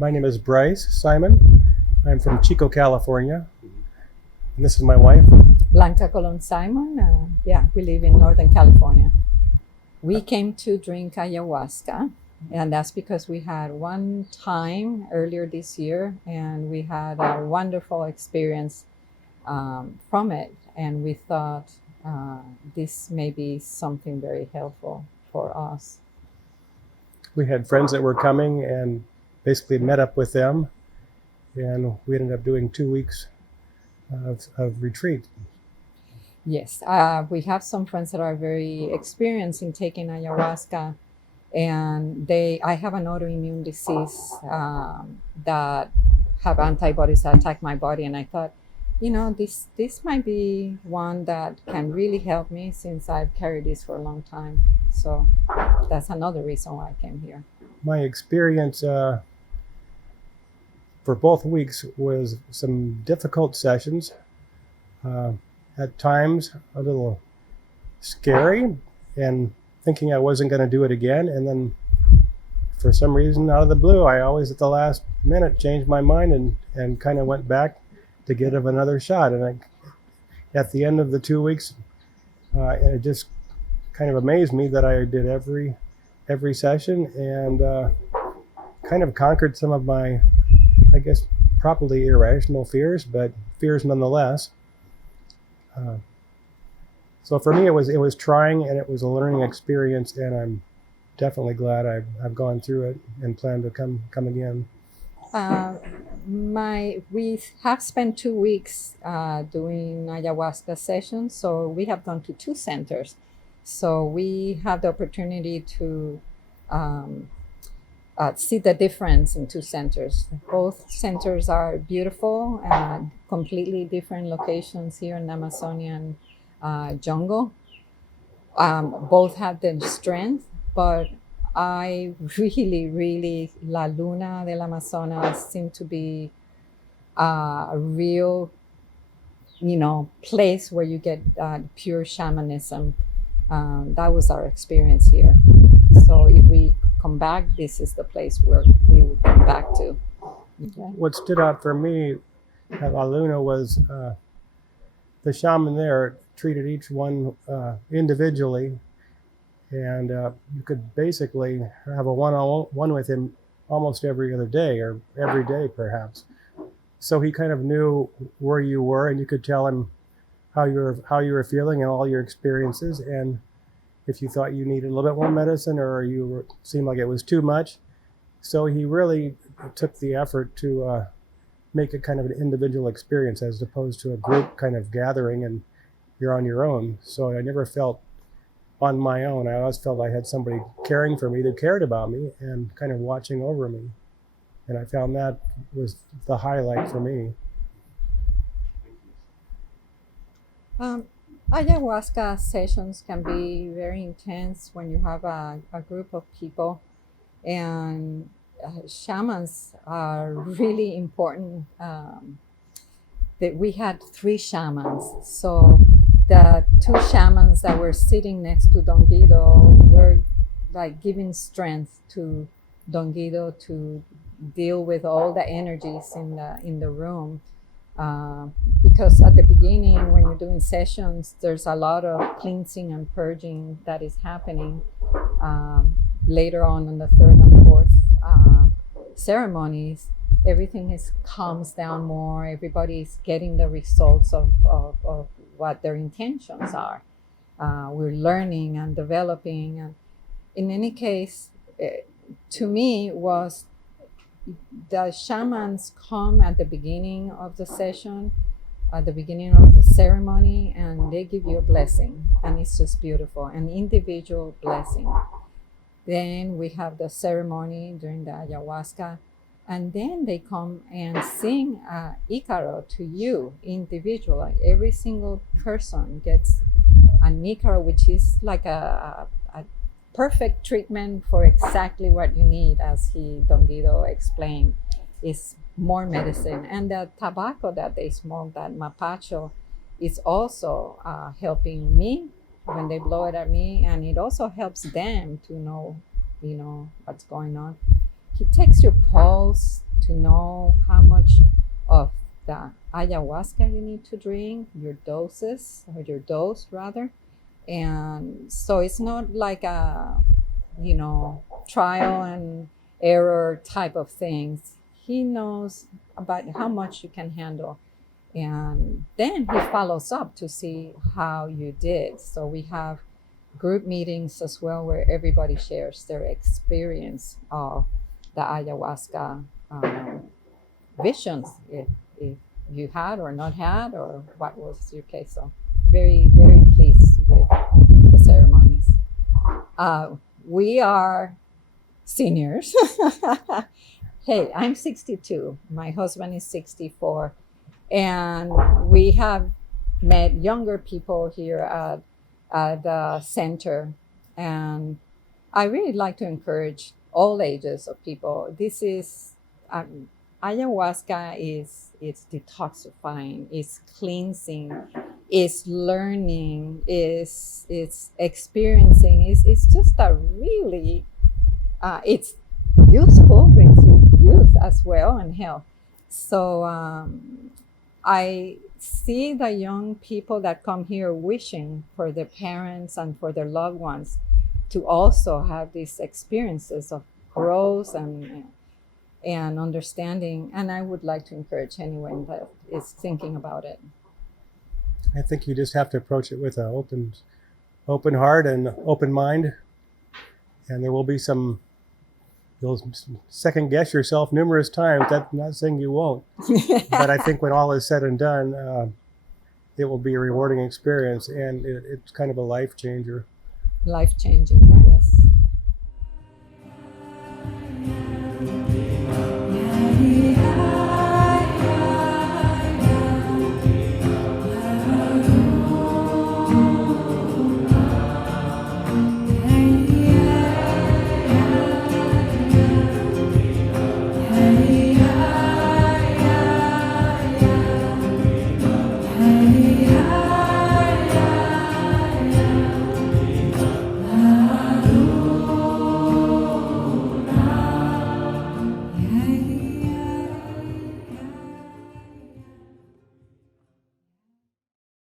My name is Bryce Simon. I'm from Chico, California. And this is my wife. Blanca Simon. We live in Northern California. We came to drink ayahuasca, and that's because we had one time earlier this year, and we had a wonderful experience from it. And we thought this may be something very helpful for us. We had friends that were coming and basically met up with them, and we ended up doing 2 weeks of retreat. Yes, we have some friends that are very experienced in taking ayahuasca, and I have an autoimmune disease that have antibodies that attack my body, and I thought, this might be one that can really help me since I've carried this for a long time. So that's another reason why I came here. My experience for both weeks was some difficult sessions, at times a little scary and thinking I wasn't going to do it again. And then for some reason, out of the blue, I always at the last minute changed my mind and kind of went back to give it another shot. And at the end of the 2 weeks, it just kind of amazed me that I did every session and kind of conquered some of my, I guess, probably irrational fears, but fears nonetheless. So for me, it was trying, and it was a learning experience, and I'm definitely glad I've gone through it and plan to come again. We have spent 2 weeks doing ayahuasca sessions, so we have gone to 2 centers. So we have the opportunity to see the difference in 2 centers. Both centers are beautiful, completely different locations here in the Amazonian jungle. Both have the strength, but I really, La Luna del Amazonas seemed to be a real, place where you get pure shamanism. That was our experience here. So if we come back, this is the place where we will come back to. Okay. What stood out for me at La Luna was the shaman there treated each one individually, and you could basically have a one-on-one with him almost every other day or every day perhaps. So he kind of knew where you were, and you could tell him how you were feeling and all your experiences, and if you thought you needed a little bit more medicine or seemed like it was too much. So he really took the effort to make it kind of an individual experience as opposed to a group kind of gathering and you're on your own. So I never felt on my own. I always felt I had somebody caring for me that cared about me and kind of watching over me. And I found that was the highlight for me. Ayahuasca sessions can be very intense when you have a group of people, and shamans are really important. That we had 3 shamans, so the 2 shamans that were sitting next to Don Guido were like giving strength to Don Guido to deal with all the energies in the room. Because at the beginning, when you're doing sessions, there's a lot of cleansing and purging that is happening. Later on in the 3rd and 4th ceremonies, everything calms down more. Everybody's getting the results of what their intentions are. We're learning and developing. And in any case, to me, was the shamans come at the beginning of the session, at the beginning of the ceremony, and they give you a blessing, and it's just beautiful, an individual blessing. Then we have the ceremony during the ayahuasca, and then they come and sing icaro to you individually. Every single person gets an icaro, which is like a perfect treatment for exactly what you need, as Don Guido explained. Is more medicine. And the tobacco that they smoke, that mapacho, is also helping me when they blow it at me, and it also helps them to know, what's going on. He takes your pulse, to know how much of the ayahuasca you need to drink, your doses, or your dose rather. And so it's not like a, trial and error type of things. He knows about how much you can handle. And then he follows up to see how you did. So we have group meetings as well where everybody shares their experience of the ayahuasca visions, if you had or not had, or what was your case. So very, very pleased with the ceremonies. We are seniors. Hey, I'm 62. My husband is 64. And we have met younger people here at the center. And I really like to encourage all ages of people. This is ayahuasca it's detoxifying, it's cleansing, it's learning, it's experiencing. It's just a really it's useful, brings you youth as well and health. So I see the young people that come here wishing for their parents and for their loved ones to also have these experiences of growth and understanding. And I would like to encourage anyone that is thinking about it. I think you just have to approach it with an open heart and open mind, and there will be some. You'll second guess yourself numerous times. That's not saying you won't, but I think when all is said and done, it will be a rewarding experience, and it's kind of a life changer. Life changing, yes.